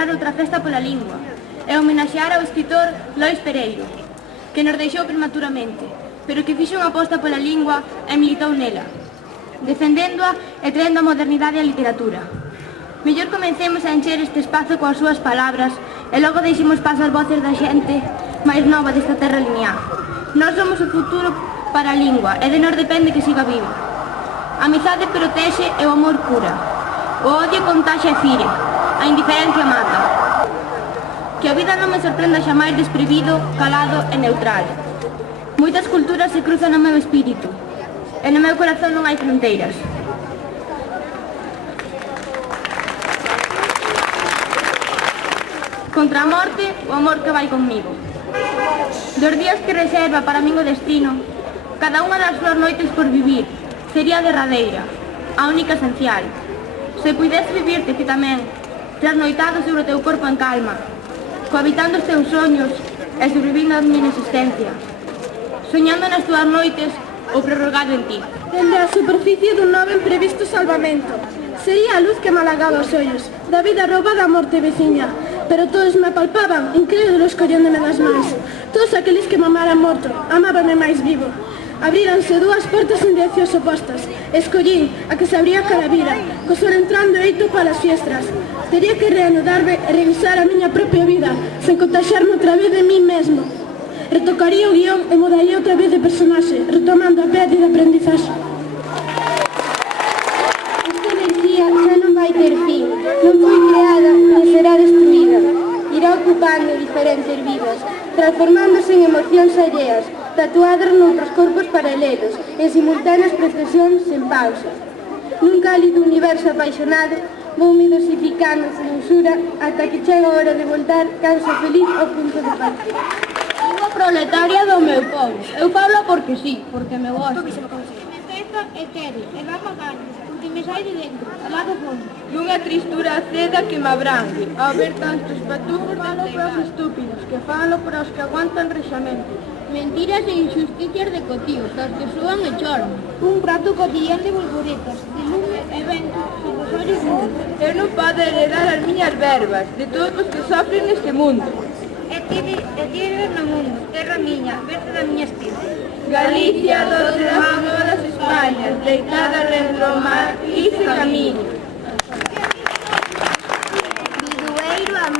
celebrar outra festa pola lingua e homenaxear ao escritor Lois Pereiro, que nos deixou prematuramente, pero que fixo unha aposta pola lingua e militou nela, defendéndoa e traendo a modernidade á literatura. Mellor comecemos a encher este espazo coas súas palabras e logo deixemos paso ás voces da xente máis nova desta terra lineal. Nós somos o futuro para a lingua e de nós depende que siga viva. A amizade protexe e o amor cura. O odio contaxa e fire. A indiferencia mata. Que a vida non me sorprenda xamais desprevido, calado e neutral. Moitas culturas se cruzan no meu espírito e no meu corazón non hai fronteiras. Contra a morte, o amor que vai conmigo. Dos días que reserva para min o destino, cada unha das súas noites por vivir sería a derradeira, a única esencial. Se puidese vivirte que tamén, trasnoitado sobre o teu corpo en calma, cohabitando os teus soños e sobrevivindo a miña existencia, soñando nas túas noites o prorrogado en ti. Dende a superficie dun novo imprevisto salvamento, sería a luz que me alagaba os ollos, da vida roubada a morte veciña, pero todos me apalpaban, incrédulos colléndome das mans. Todos aqueles que me amaran morto, amábanme máis vivo. Abríranse dúas portas en direccións opostas. Escollín a que se abría cara vida, co sol entrando e eito para as fiestras. Tería que reanudarme e revisar a miña propia vida, sen contaxarme outra vez de mí mesmo. Retocaría o guión e mudaría outra vez de personaxe, retomando a pé de aprendizaxe. Esta enerxía xa non vai ter fin, non foi creada nin será destruída. Irá ocupando diferentes vidas, transformándose en emocións alleas, tatuadas noutros corpos paralelos, en simultáneas procesións sen pausa. Nun cálido universo apaixonado, voume dosificando sen usura ata que chega a hora de voltar causa feliz ao punto de partida. Lingua proletaria do meu povo. Eu falo porque sí, porque me gosto. Me pesa e quere, e dá ganas, porque me sai de dentro, alá do fondo. Nunha tristura aceda que me abrangue, ao ver tantos patufos falo para os estúpidos, que falo para os que aguantan rexamento. Mentiras e injusticias de cotíos, as que suan e choran. Un prato cotidián de bolboretas, de lume e vento, sobre os ollos mundos. Eu non podo heredar as miñas verbas, de todos os que sofren neste mundo. E ti no mundo, terra miña, berce da miña estima. Galicia, doce das Españas, deitada dentro do mar, hice camiño.